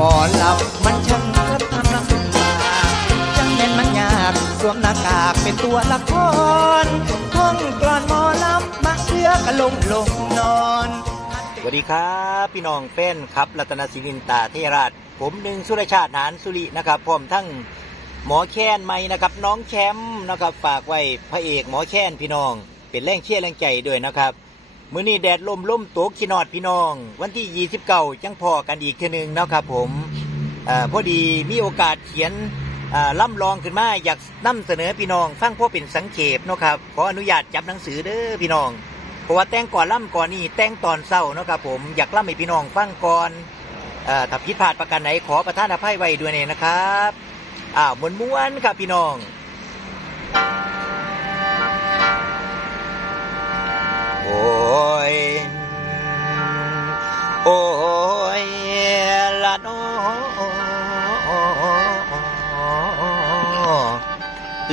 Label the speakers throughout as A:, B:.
A: บ่หลับมันช่างกระทำลำบาจังแม่นมันยากสวมหน้ากากเป็นตัวละครท่องกลอนหมอลำมาเชื่อกะลงลงนอน
B: สวัสดีครับพี่น้องแฟนครับรัตนศิวินตาเทราช ผมหนึ่งสุรชาติหานสุรินะครับพร้อมทั้งหมอแค้นไม่นะครับน้องแชมป์นะครับฝากไว้พระเอกหมอแค้นพี่น้อง เป็นแรงเชียร์แรงใจด้วยนะครับ มื้อนี้แดดลมล่มตกขีนอดพี่น้อง วันที่29จังพอกันอีกเทีนึงนะครับผมเอ่อพอดีมีโอกาสเขียนอ่าล่ำลองขึ้นมาอยากนำเสนอพี่น้องฟังพราะเป็นสังเขปเนาะครับขออนุญาตจับหนังสือเด้อพี่น้องเพราะว่าแต่งก่อนล่ำก่อนนี่แต่งตอนเศร้าเนาะครับผมอยากล่ำให้พี่น้องฟังก่อนเอ่อถ้าผิดพลาดประการไหนขอประทานอภัยไว้ด้วยเนี่ยนะครับอ้าวมวนม้วนๆครับพี่น้อง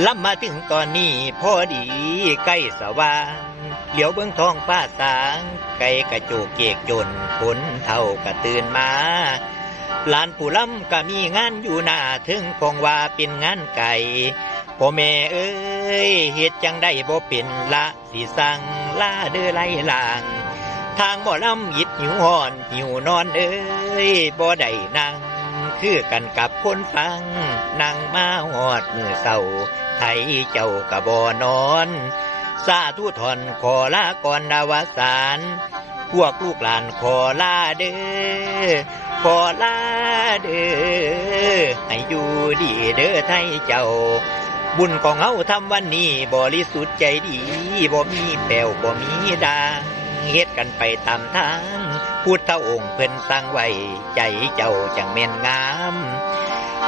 B: ล่ำมาถึงตอนนี้พอดีใกล้สว่างเหลียวเบื้องท้องฟ้าสาง ไก่กระโจกเกกจนฝนเท่ากระตื่นมาหลานผู้ล่ำก็มีงานอยู่หน้าถึงคงว่าเป็นงานไก่พ่อแม่เอ้ยเฮ็ดจังได้บ่เป็นละสิสั่งลาเด้อไล่ลาง ทางบ่ลำยิดหิวหอนหิวนอนเอ้ยบ่ได้นั่ง คือกันกับคนฟังนั่งมาหอดมือเศร้าไทยเจ้ากะบ่นอนสาธุทอนขอลาก่อนดาวสารพวกลูกหลานขอลาเด้อขอลาเด้อให้อยู่ดีเด้อไทยเจ้า บุญของเฮาทำวันนี้ บริสุทธิ์ใจดีบ่มีแปวบ่มีดาง เฮ็ดกันไปตามทางพุทธองค์เพิ่นสร้างไว้ใจเจ้าจังแม่นงาม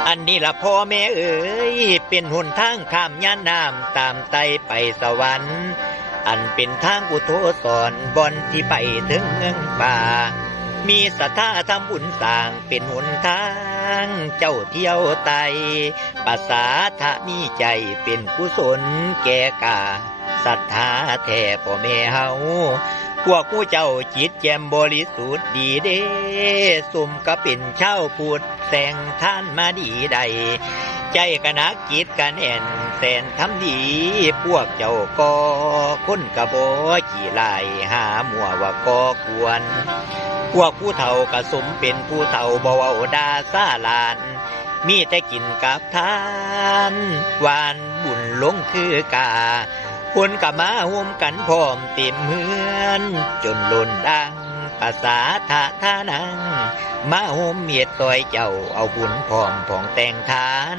B: อันนี้ละพ่อแม่เอ๋ยเป็นหนทางข้ามย่านน้ำตามไตไปสวรรค์อันเป็นทางอุโทสอนบอนที่ไปถึงเมืองป่า มีศรัทธาทำบุญสร้างเป็นหนทาง เจ้าเที่ยวไตภาษาทะมีใจเป็นกุศลแก่กาศรัทธาแท้พ่อแม่เฮา พวกผู้เจ้าจิตแจ่มบริสุทธิ์ดีเด้สุ่มก็เป็นเช่าพูดแสงท่านมาดีใด ใจกนักจิตกะแน่นแสนทำดี พวกเจ้าก็คนกระบอขี่ลายหาหมัวว่าก็ควร พวกผู้เฒ่ากระสมเป็นผู้เฒ่าบ่เว้าดาซาลาน มีแต่กินกับทาน หวานบุญลงคือกา คนกะมาห่วมกันพร้อมเต็มเฮือน จนล่นดังภาษาทะทานัง มาห่มเมียดต่อยเจ้าเอาบุญพร้อมผ่องแต่งทาน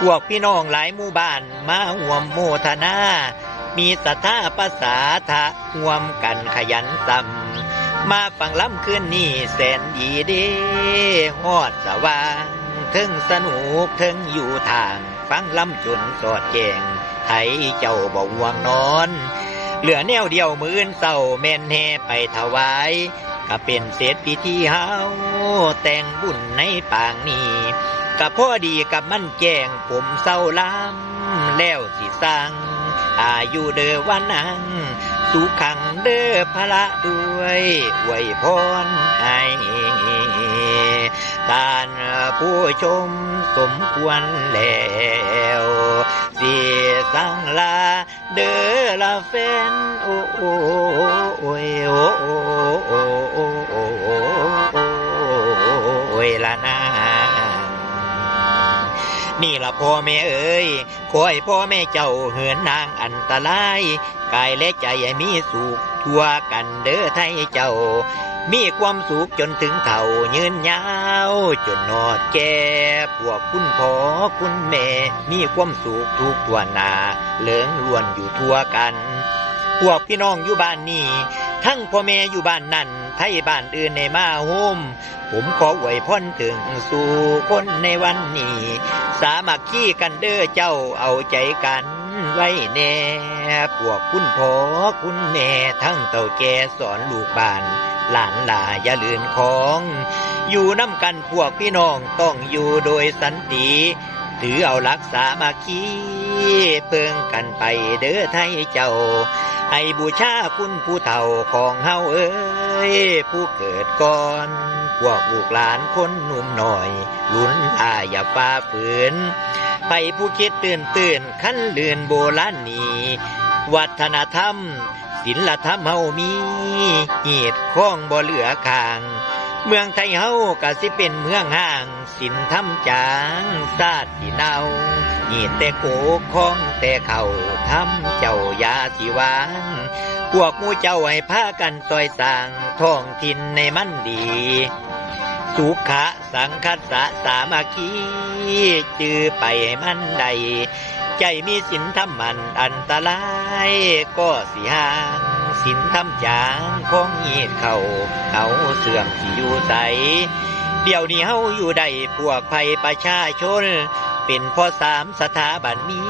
B: พวกพี่น้องหลายหมู่บ้านมาห่วมโมทนา มีศรัทธาภาษาทะห่วมกันขยันซ้ำมาฟังล้ำคืนนี้แสนดีเด้ฮอดสว่างถึงสนุกถึงอยู่ทาง ฟังล้ำจนสอดแจง ไทยเจ้าบ่ห่วงนอน เหลือแนวเดียวมือ่นเศร้าแม่นแห่ไปถวายก็เป็นเศษพิธีเฮาแต่งบุญในปางนี้ก็พอดีกับมันแจ้งผมเศร้าล้ำแล้วสิสั่งอายุเดอวันนังสุขังเดอพระด้วยไวยพรให้ท่านผู้ชมสมควรแล้ว สิสังลาเด้อละแฟนโอ้โอ้โอ้ยโอ้โอ้โอ้โอ้โอ้โอ้ยละนานี่ละพ่อแม่เอ้ยขอให้พ่อแม่เจ้าเหินนางอันตราย กายและใจให้มีสุขทั่วกันเด้อไทยเจ้า มีความสุขจนถึงเท่ายืนยาว จนนอดแก่พวกคุณพ่อคุณแม่ มีความสุขทุกตัวนาเหลืองล้วนอยู่ทั่วกัน พวกพี่น้องอยู่บ้านนี้ ทั้งพ่อแม่อยู่บ้านนั่นไทยบ้านอื่นในมาโฮมผมขออวยพรถึงสู่คนในวันนี้ สามัคคีกันเด้อเจ้าเอาใจกันไว้แน่พวกคุณพ่อคุณแม่ทั้งเต่าแก่สอนลูกบ้าน หลานหลาอย่าลืนของ อยู่น้ำกันพวกพี่น้องต้องอยู่โดยสันติถือเอารักษามาคีเพิ่งกันไปเด้อไทยเจ้า ให้บูชาคุณผู้เฒ่าของเฮาเอ้ยผู้เกิดก่อนพวกลูกหลานคนหนุ่มหน่อยลุ้นลาอย่าฟ้าฝืนไปผู้คิดตื่นตื่นขั้นเลือนโบราณนี้ วัฒนธรรม ศิลธรรมเฮามีเหตุข้องบ่เหลือคาง เมืองไทยเฮากะสิเป็นเมืองห่างสินทำจางซาดสีเนาหีแต่โกข้องแต่เข่าทำเจ้ายาสิวางพวกมูเจ้าให้พากันซอยสร้างท้องถิ่นในมันดี สุขะสังคัสสะสามัคคีจือไปให้มันใด ใจมีสินทำมันอันตราย ก็สิห่างสินทำจางของเงียดเขาเอาเสื่อมสิอยู่ใส เดี๋ยวนี้เฮาอยู่ใดพวกภัยประชาชน เป็นพ่อสามสถาบันมี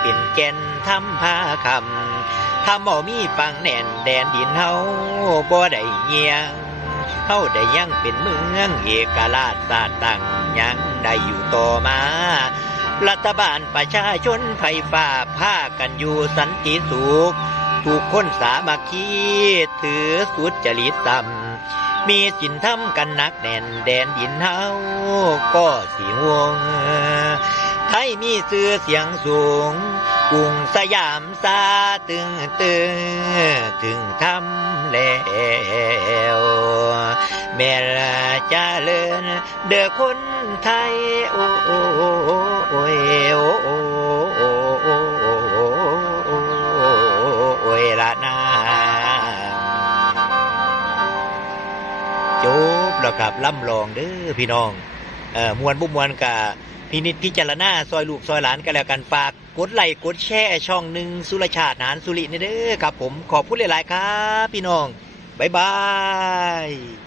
B: เป็นแก่นทำผ้าคำทำเอามีฟังแน่นแดนดินเฮาบ่ได้เงียงเฮาได้ยังเป็นเมืองเอกราชศาสตร์ตั้งยังได้อยู่ต่อมา รัฐบาลประชาชนไฟฟ้าพากันอยู่สันติสุขทุกคนสามัคคีถือสุดจริตต่ำมีสินทำกันนักแน่นแดนดินเฮาก็สิห่วง ไทยมีชื่อเสียงสูงกรุงสยามซาตึงตึงถึงทำแล้วแม่ละเจะเลินเด้อคนไทยโอ้ ล่ำลองเด้อพี่น้องเอ่อมวนบุมวนกะพินิจพิจารณาซอยลูกซอยหลานกันแล้วกันฝากกดไลค์กดแชร์ช่องหนึ่งสุรชาติหนานสุรินี่เด้อครับผมขอบคุณหลาย ๆ ครับ พี่น้องบ๊ายบาย